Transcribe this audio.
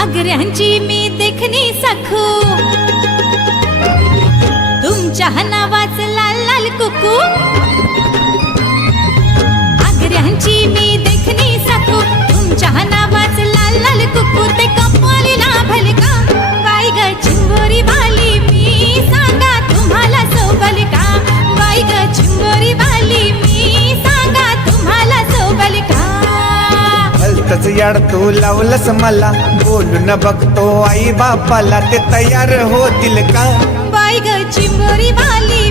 आग्र्यांची मी देखणी सखू, तुमच्या नावाच लाल लाल कुकू। आग्र्यांची मी देखणी सखू, तुमच्या नावाच लाल लाल कुकू। ते कपाली ना भलका बाई ग चिंबोरी वाली, मी सांगा तुम्हाला सोबल का? बाई ग चिंबोरी वाली, मी सांगा तुम्हाला सोबल का? भलतच याड तू लावलंस मला, बोलून बघतो आई बापाला, ते तयार होतील का? बाई ग चिंबोरी वाली,